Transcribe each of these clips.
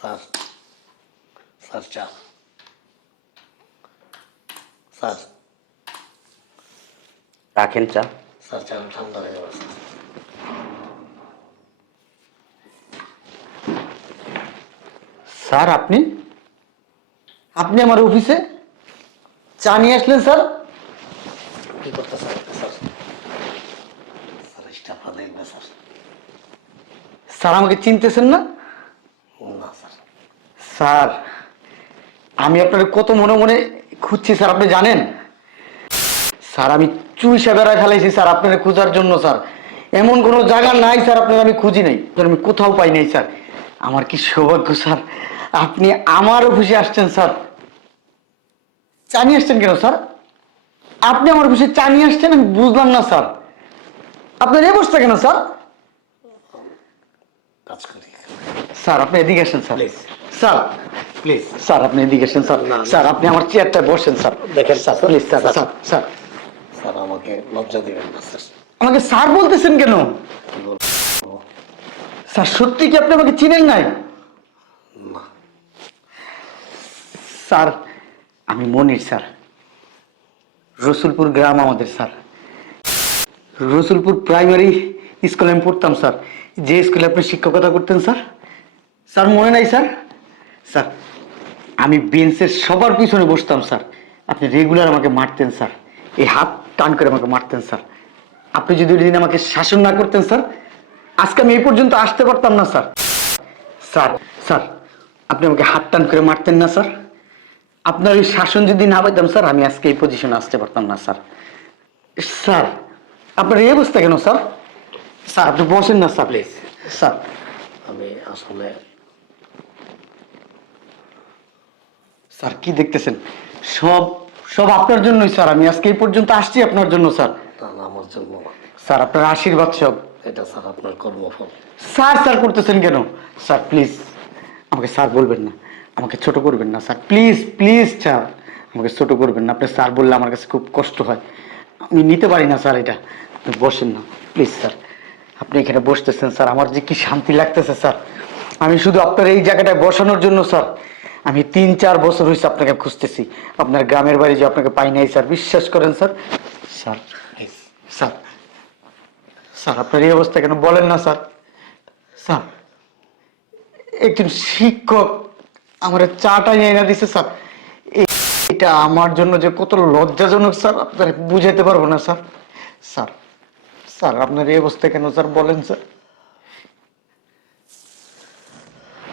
Sir sir চা sir রাখেন চা স্যার চা ঠান্ডা হয়ে যাবে স্যার স্যার আপনি? আপনি আমার অফিসে চা নিয়ে আসলেন স্যার কি করতে স্যার স্যার স্যার স্টাফরা দেখবে স্যার স্যার আমাকে চিনতেছেন না? স্যার আমি আপনার কত মনে মনে খুঁজছি স্যার আপনি জানেন? স্যার আমি চুইসা বেড়া ফেলাইছি স্যার আপনার খোঁজার জন্য স্যার। এমন কোনো জায়গা নাই স্যার আপনার আমি খুঁজি নাই। আমি কোথাও পাই নাই স্যার। আমার কি সৌভাগ্য স্যার আপনি আমার অফিসে আসছেন স্যার। চা নিয়ে আসছেন কেন স্যার? আপনি আমার অফিসে চা নিয়ে আসছেন আমি বুঝলাম না স্যার। আপনার এই অবস্থা কেন স্যার? কাজ করি। স্যার আপনি এদিকে আসেন স্যার. স্যার প্লিজ স্যার আপনি এদিকে স্যার। স্যার আপনি আমার বসেন স্যার। দেখেন, sir. Please sir sir. Sir sir. Sir আমাকে লজ্জা দিবেন না স্যার। আমাকে স্যার বলতেছেন কেন? স্যার সত্যি কি আপনি আমাকে চিনেন নাই? না। স্যার আমি মনির স্যার। রসুলপুর গ্রাম আমাদের স্যার। রসুলপুর প্রাইমারি স্কুলে আমি পড়তাম স্যার। যে স্কুলে আপনি শিক্ষকতা করতেন স্যার? স্যার মনে নাই স্যার? স্যার আমি বেঞ্চের সবার পিছনে বসতাম স্যার। আপনি রেগুলার আমাকে মারতেন স্যার। এই হাত টান করে আমাকে মারতেন স্যার। আপনি যদি ওই দিন আমাকে শাসন না করতেন স্যার আজকে আমি এই পর্যন্ত আসতে পারতাম না স্যার। স্যার স্যার আপনি আমাকে হাত টান করে মারতেন না স্যার। আপনার এই শাসন যদি না পাইতাম স্যার আমি আজকে এই পজিশনে আসতে পারতাম না স্যার। স্যার আপনার এই অবস্থা কেন স্যার? স্যার আপনি বসেন না স্যার। Please sir. আমি আসলে স্যার কি দেখতেছেন? সব সব আপনার জন্যই স্যার। আমি আজকে এই পর্যন্ত আসছি আপনার জন্য স্যার। না না আমার জন্য না। স্যার আপনার আশীর্বাদ সব। এটা স্যার আপনার কর্মফল। স্যার স্যার করতেছেন কেন? স্যার প্লিজ আমাকে স্যার বলবেন না। আমাকে ছোট করবেন না স্যার। প্লিজ প্লিজ স্যার আমাকে ছোট করবেন না। আপনি স্যার বললে আমার কাছে খুব কষ্ট হয়। আমি নিতে পারি না স্যার এটা। আপনি বসেন না। Please sir. আপনি এখানে বসতেছেন স্যার। আমার যে কি শান্তি লাগতেছে স্যার। আমি শুধু আপনার এই জায়গাটায় বসানোর জন্য স্যার। আমি তিন, চার বছর হয়েছে আপনাকে খুঁজতেছি। আপনার গ্রামের বাড়ি যে আপনাকে পাই নাই, স্যার, বিশ্বাস করেন, স্যার? স্যার স্যার স্যার, আপনার এই অবস্থা কেন বলেন না, স্যার? স্যার, একজন শিক্ষক আমার চাটা এনে দিছে, স্যার। এটা আমার জন্য যে কত লজ্জাজনক, স্যার, আপনার বুঝাইতে পারব না, স্যার। স্যার স্যার, আপনার এই অবস্থা কেন, স্যার, বলেন, স্যার?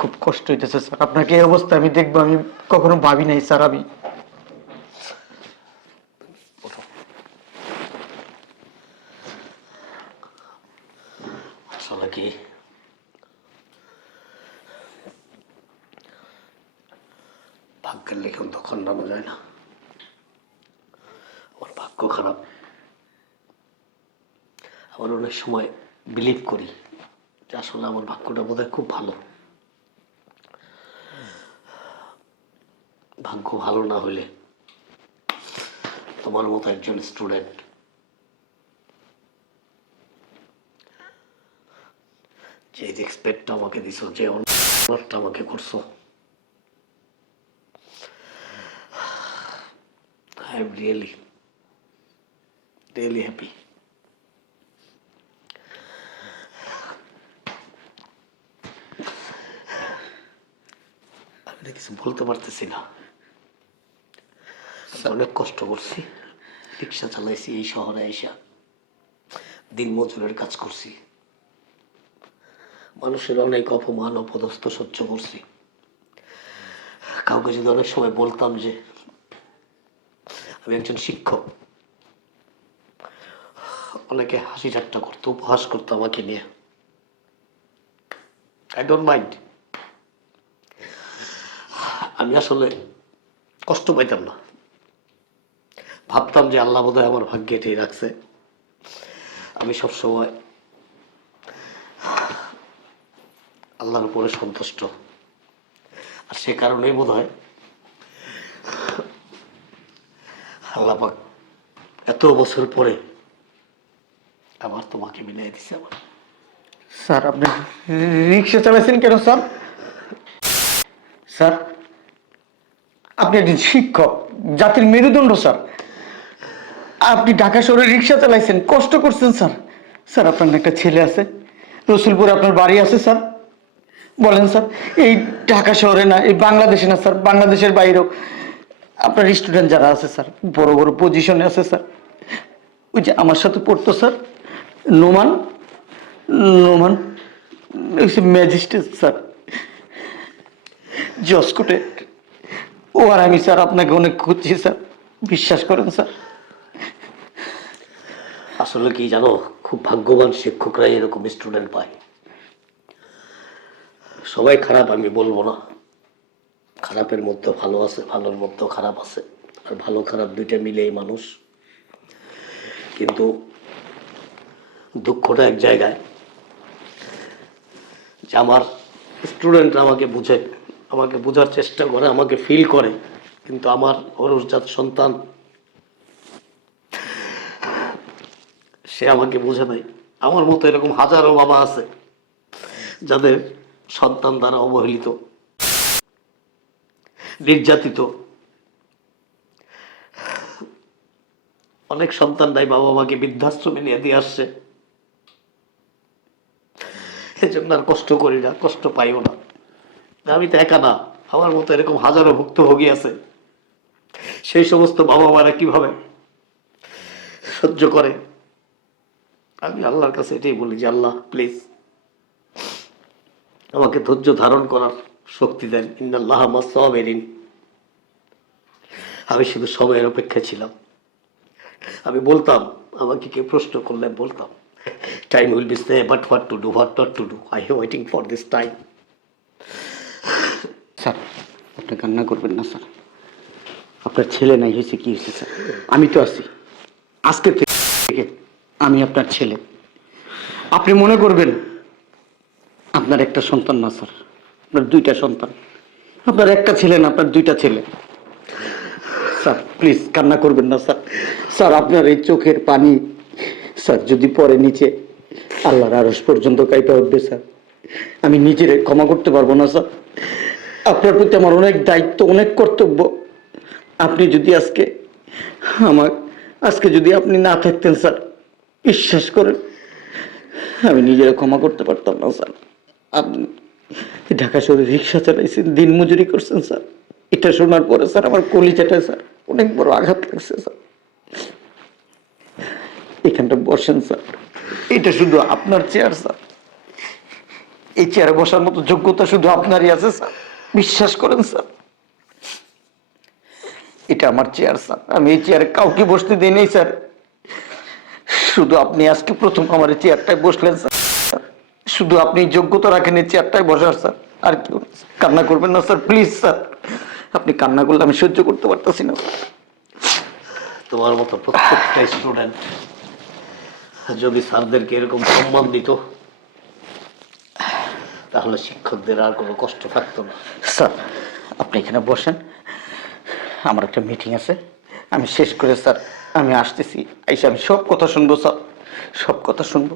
খুব কষ্ট হইতেছে, স্যার। আপনাকে এই অবস্থা আমি দেখব, আমি কখনো ভাবি নাই, স্যার, আমি। ভাগ্যের লেখন যায় না আমার ভাগ্য খারাপ। আবার অনেক সময় বিলিভ করি যে আসলে আমার ভাগ্যটা বোধহয় খুব ভালো। ভাগ্য ভালো না হলে তোমার মতো একজন স্টুডেন্ট। যে রেসপেক্টটা আমাকে দিছো, যে অনারটা আমাকে করছ। I am really really happy কিছু বলতে পারতেছি না। অনেক কষ্ট করছি। রিক্সা চালাইছি এই শহরে আইসা। দিন মজুরের কাজ করছি। মানুষের অনেক অপমান, অপদস্থ সহ্য করছি। কাউকে যদি অনেক সময় বলতাম যে, আমি একজন শিক্ষক। অনেকে হাসি ঠাট্টা করতো, উপহাস করতো আমাকে নিয়ে। আই ডোন্ট মাইন্ড আমি আসলে কষ্ট পাইতাম না। ভাবতাম যে আল্লাহ বোধহয় আমার ভাগ্যে এটাই রাখছে। আমি সবসময় আল্লাহর উপরে সন্তুষ্ট। আর সে কারণেই বোধ হয় আল্লাপাক এত বছর পরে আবার তোমাকে মিলিয়ে দিছে আমার। স্যার, আপনি রিক্সা চালাইছেন কেন, স্যার? স্যার, আপনি একজন শিক্ষক, জাতির মেরুদণ্ড, স্যার। আপনি ঢাকা শহরে রিক্সা চালাইছেন, কষ্ট করছেন স্যার। স্যার, আপনার একটা ছেলে আছে, রসুলপুরে আপনার বাড়ি আছে স্যার। বলেন স্যার, এই ঢাকা শহরে না, এই বাংলাদেশে না স্যার, বাংলাদেশের বাইরেও আপনার স্টুডেন্ট যারা আছে স্যার, বড় বড় পজিশনে আছে স্যার। ওই যে আমার সাথে পড়তো sir, Noman Noman magistrate sir জসকোটে ও আর আমি স্যার, আপনাকে অনেক খুঁজছি স্যার, বিশ্বাস করেন স্যার। আসলে কি জানো, খুব ভাগ্যবান শিক্ষকরাই এরকম স্টুডেন্ট পায়। সবাই খারাপ, আমি বলব না। খারাপের মধ্যে ভালো আছে, ভালোর মধ্যেও খারাপ আছে। আর ভালো খারাপ দুইটা মিলেই মানুষ। কিন্তু দুঃখটা এক জায়গায় যে আমার স্টুডেন্ট আমাকে বুঝে, আমাকে বোঝার চেষ্টা করে, আমাকে ফিল করে। কিন্তু আমার অরুষজাত সন্তান সে আমাকে বুঝে নাই। আমার মতো এরকম হাজারো বাবা আছে, যাদের সন্তান দ্বারা অবহেলিত, নির্যাতিত। অনেক সন্তান নাই বাবা মাকে বৃদ্ধাশ্রমে নিয়ে দিয়ে আসছে। এজন্য আর কষ্ট করি না, কষ্ট পাইও না। আমি তো একা না, আমার মতো এরকম হাজারো ভুক্তভোগী আছে। সেই সমস্ত বাবা মারা কীভাবে সহ্য করে? আমি আল্লাহর কাছে এটাই বলি যে, আল্লাহ প্লিজ আমাকে ধৈর্য ধারণ করার শক্তি দেন। ইন্নাল্লাহ মাসাবেরিন আমি শুধু সময়ের অপেক্ষা ছিলাম। আমি বলতাম, আমাকে কেউ প্রশ্ন করলে বলতাম time will be say but what to do what not to do I have waiting for this time sir, আপনি কান্না করবেন না, স্যার। আপনার ছেলে নাই, হয়েছে কি হয়েছে, স্যার? আমি তো আছি। আজকে থেকে আমি আপনার ছেলে। আপনি মনে করবেন, আপনার একটা সন্তান না, স্যার। আপনার দুইটা সন্তান। আপনার একটা ছেলে না, আপনার দুইটা ছেলে। স্যার প্লিজ কান্না করবেন না, স্যার। স্যার, আপনার এই চোখের পানি, স্যার, যদি পরে নিচে, আল্লাহর আরস পর্যন্ত কাইপা উঠবে, স্যার। আমি নিজের ক্ষমা করতে পারব না, স্যার। আপনার প্রতি আমার অনেক দায়িত্ব, অনেক কর্তব্য। আপনি যদি আজকে আমার আজকে যদি আপনি না থাকতেন, স্যার বিশ্বাস করেন, আমি নিজেরা ক্ষমা করতে পারতাম না, স্যার। আপনি ঢাকা শহরে রিক্সা চালাইছেন, দিন মজুরি করছেন, স্যার। এটা শোনার পরে, স্যার, আমার কলিজাটা, স্যার, অনেক বড় আঘাত লাগছে, স্যার। এখানটা বসেন, স্যার। এটা শুধু আপনার চেয়ার, স্যার। এই চেয়ারে বসার মতো যোগ্যতা শুধু আপনারই আছে, স্যার। বিশ্বাস করেন, স্যার। এটা আমার চেয়ার, স্যার। আমি এই চেয়ারে কাউকে বসতে দিই নেই, স্যার। শুধু আপনি আজকে প্রথম আমার এই চেয়ারটায় বসলেন স্যার শুধু আপনি যোগ্যতা রাখেন এই চেয়ারটায় বসার স্যার আর কেউ না। কান্না করবেন না স্যার প্লিজ স্যার আপনি কান্না করলে আমি সহ্য করতে পারতেছি না তোমার মতো প্রত্যেকটা স্টুডেন্ট যদি স্যারদেরকে এরকম সম্মান দিত তাহলে শিক্ষকদের আর কোনো কষ্ট থাকতো না। স্যার আপনি এখানে বসেন। আমার একটা মিটিং আছে। আমি শেষ করে স্যার আমি আসতেছি। এসে আমি সব কথা শুনব স্যার। সব কথা শুনব।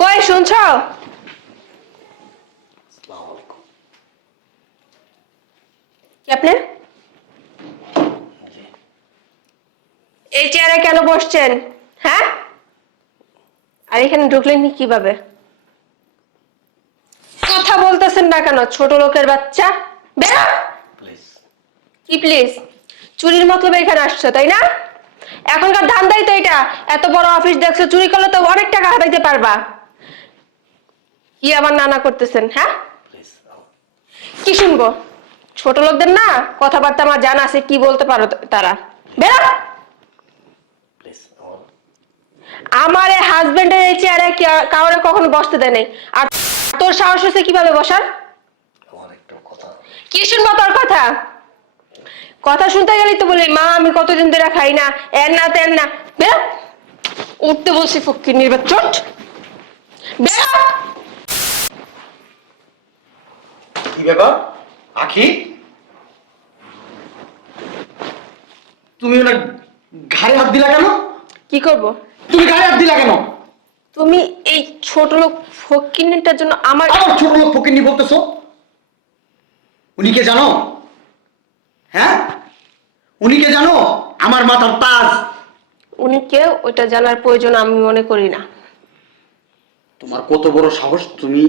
কই শুনছ? কি আপনি এই চেয়ারে কেন বসছেন? হ্যাঁ? আর এখানে ঢুকলেন কীভাবে কথা বলতেছেন না কেন ছোট লোকের বাচ্চা। বেরো প্লিজ কি প্লিজ চুরির মতলব এখানে আসছো তাই না? এখনকার ধান্দাই তো এটা। এত বড় অফিস দেখছ চুরি করলে তো অনেক টাকা হারাইতে পারবা। কি আবার নানা করতেছেন হ্যাঁ? কি শুনব? ছোট লোকদের না কথাবার্তা আমার জানা আছে কি বলতে পারো তারা? বেরো আমার এই হাজবেন্ডের এই চেয়ারে কাউরে কখনো বসতে দেয় নাই। আর তোর সাহস হচ্ছে কীভাবে বসার? আমার কি শুনব তোর কথা? কথা শুনতে গেলেই তো বলি মা আমি কতদিন ধরে খাই না এর না তেন না। বেরো। উঠতে বলছি ফকির নির্বাচন বেরো। কি ব্যাপার? আখি? তুমি ওনার ঘাড়ে হাত দিলা কেন? কি করব? তুমি ঘাড়ে হাত দিলা কেন? তুমি এই ছোট লোক ফকিরটার জন্য আমার আমার ছোট লোক ফকিরনি বলতেছো? উনি কে জানো? হ্যাঁ? উনি কে জানো? আমার মাথার তাজ। উনি কেউ ওইটা জানার প্রয়োজন আমি মনে করি না। তোমার কত বড় সাহস তুমি?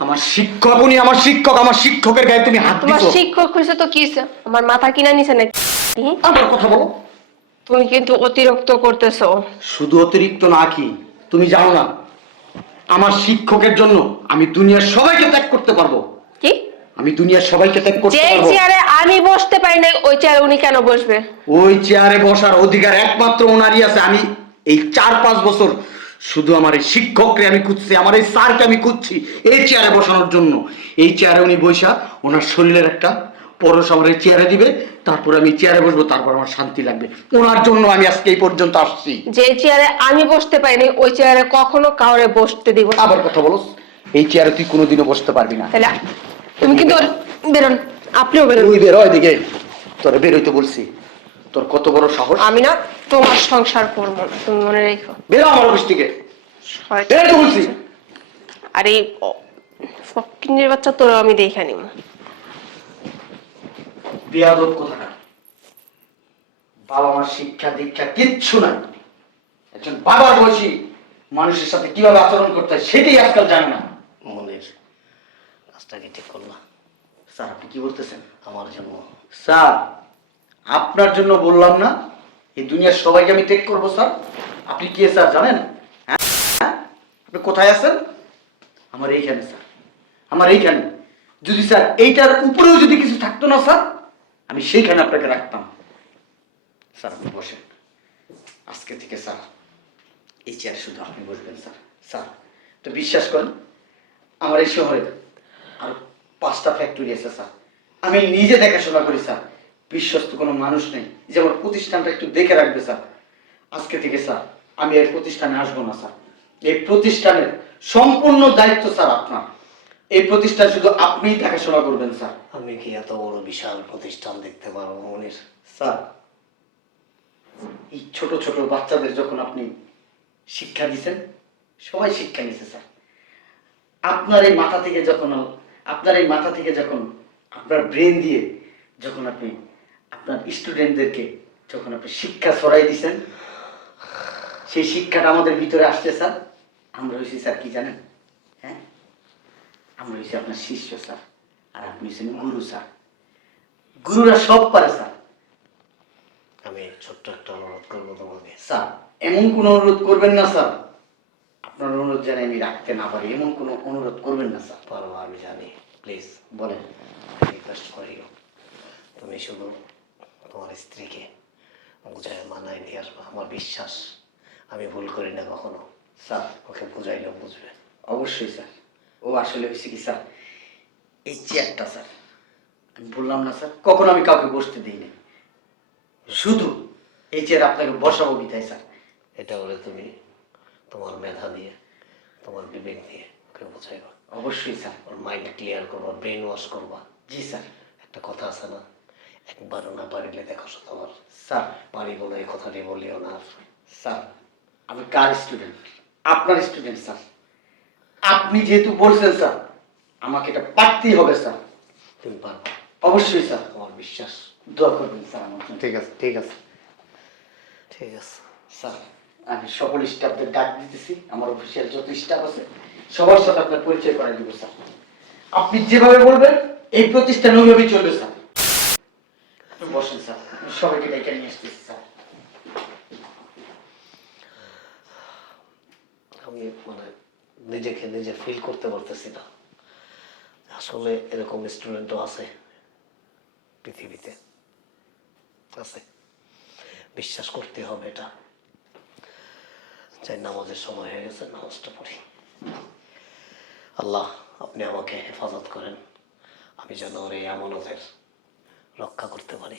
আমার শিক্ষক উনি আমার শিক্ষক আমার শিক্ষকের গায়ে তুমি হাত তোমার দিছো। শিক্ষক হয়েছে তো কি হইছে? আমার মাথা কিনা নিছে নাকি? হুম? আবার কথা বলো। তুমি কিন্তু অতিরিক্ত করতেছো। শুধু অতিরিক্ত না কি? তুমি জানো না আমার শিক্ষকের জন্য আমি দুনিয়ার সবাইকে ত্যাগ করতে পারব। কি আমি দুনিয়ার সবাইকে ত্যাগ করতে যে পারব। চেয়ারে আমি বসতে পারি না ওই চেয়ারে উনি কেন বসবে? ওই চেয়ারে বসার অধিকার একমাত্র ওনারই আছে। আমি এই চার পাঁচ বছর শুধু আমার এই শিক্ষককে আমি খুঁজছি আমার এই স্যারকে আমি খুঁজছি এই চেয়ারে বসানোর জন্য। এই চেয়ারে উনি বৈশা ওনার শরীরের একটা পরশ আমার এই চেয়ারে দিবে তারপর আমি চেয়ারে বসবো তারপর আমার শান্তি লাগবে। ওনার জন্য আমি আজকে এই পর্যন্ত আসছি। যে চেয়ারে আমি বসতে পারিনি ওই চেয়ারে কখনো কাউরে বসতে দিব আবার কথা বলো এই চেয়ারে তুই কোনোদিনও বসতে পারবি না। তাহলে তুমি কিন্তু ওর- বেরোন আপনিও বেরোন। তুই বেরো এদিকে। তোরা বেরোইতে বলছি। তোর কত বড় সাহস? আমি না তোমার সংসার করব না তুমি মনে রেখো। বেরো আমার অফিস থেকে। শয়তান। বেরোইতে বলছি। আর ফকিনের বাচ্চা তোর আমি দেখে নিব। বিয়াদব কোথাকার বাবা মার শিক্ষা দীক্ষা কিচ্ছু নাই। একজন বাবার বয়সী মানুষের সাথে কীভাবে আচরণ করতে হয় সেটাই আজকাল জানে না। কাজটা কি ঠিক করলা? স্যার, আপনি কি বলতেছেন? আমার জন্য। স্যার, আপনার জন্য বললাম না, এই দুনিয়ার সবাইকে আমি টেক করব, স্যার। আপনি কে, স্যার, জানেন? হ্যাঁ? আপনি কোথায় আছেন? আমার এইখানে, স্যার। আমার এইখানে। যদি, স্যার, এইটার উপরেও যদি কিছু থাকতো না, স্যার, আমি সেইখানে আপনাকে রাখতাম। স্যার, আপনি বসেন। আজকে থেকে, স্যার, এই চেয়ার শুধু আপনি বসবেন, স্যার। স্যার তো বিশ্বাস করেন, আমার এই শহরে আর পাঁচটা ফ্যাক্টরি আছে স্যার। আমি নিজে দেখাশোনা করি স্যার। বিশ্বস্ত কোনো মানুষ নেই যে আমার প্রতিষ্ঠানটা একটু দেখে রাখবে স্যার। আজকে থেকে স্যার আমি এই প্রতিষ্ঠানে আসব না স্যার। এই প্রতিষ্ঠানের সম্পূর্ণ দায়িত্ব স্যার আপনার। এই প্রতিষ্ঠান শুধু আপনিই দেখাশোনা করবেন স্যার। আমি কি এত বড় বিশাল প্রতিষ্ঠান দেখতে পারব মনির? স্যার এই ছোট ছোট বাচ্চাদের যখন আপনি শিক্ষা দিচ্ছেন সবাই শিক্ষা নিছে স্যার। আপনার এই মাথা থেকে যখন আপনার এই মাথা থেকে যখন আপনার ব্রেন দিয়ে যখন আপনি আপনার স্টুডেন্টদেরকে যখন আপনি শিক্ষা ছড়াই দিচ্ছেন সেই শিক্ষাটা আমাদের ভিতরে আসছে স্যার। আমরা হয়েছি স্যার কি জানেন? হ্যাঁ? আমরা হয়েছি আপনার শিষ্য স্যার আর আপনি হচ্ছেন গুরু স্যার। গুরুরা সব পারে স্যার। আমি ছোট্ট একটা অনুরোধ করব তোমাকে। স্যার এমন কোনো অনুরোধ করবেন না স্যার। আপনার অনুরোধ যেন আমি রাখতে না পারি। এমন কোনো অনুরোধ করবেন না, স্যার। পারব, আমি জানি। প্লিজ, বলেন। রিকোয়েস্ট করি। তুমি শুধু তোমার স্ত্রীকে বুঝায়, মানায় নিয়ে আসবে। আমার বিশ্বাস, আমি ভুল করি না কখনো। স্যার, ওকে বুঝাইলেও বুঝবে। অবশ্যই, স্যার। ও আসলে হয়েছে কি, স্যার? এই চেয়ারটা স্যার। আমি বললাম না, স্যার। কখনো আমি কাউকে বসতে দিই না শুধু এই চেয়ার আপনাকে বসাবো বিধায়, স্যার। এটা বলে তুমি তোমার মেধা দিয়ে তোমার বিবেক দিয়ে ওকে বুঝাইবা। অবশ্যই স্যার। ওর মাইন্ড ক্লিয়ার করবা ব্রেন ওয়াশ করবা। জি স্যার। একটা কথা আছে না একবারও না পারিলে দেখো তোমার স্যার। পারি বলে এই কথাটি বলিও না। স্যার আমি কার স্টুডেন্ট আপনার স্টুডেন্ট স্যার। আপনি যেহেতু বলছেন স্যার আমাকে এটা পারতেই হবে স্যার। তুমি পারবা। অবশ্যই স্যার। আমার বিশ্বাস। দোয়া করবেন স্যার আমার ঠিক আছে ঠিক আছে। ঠিক আছে। স্যার। আমি সকল স্টাফদের ডাক দিতেছি, আমার অফিসিয়াল যত স্টাফ আছে, সবার সাথে আপনার পরিচয় করাই দিব, স্যার। আপনি যেভাবে বলবেন, এই প্রতিষ্ঠান ওইভাবেই চলবে, স্যার। বসেন, স্যার। সবাইকে ডেকে নিয়ে আসতেছি, স্যার। আমি মানে নিজেকে নিজে ফিল করতে পারতেছি না। আসলে এরকম স্টুডেন্টও আছে পৃথিবীতে। আছে। বিশ্বাস করতে হবে এটা। চাই নামাজের সময় হয়ে গেছে, নামাজটা পড়ি। আল্লাহ, আপনি আমাকে হেফাজত করেন। আমি যেন ওর এই আমানতের রক্ষা করতে পারি।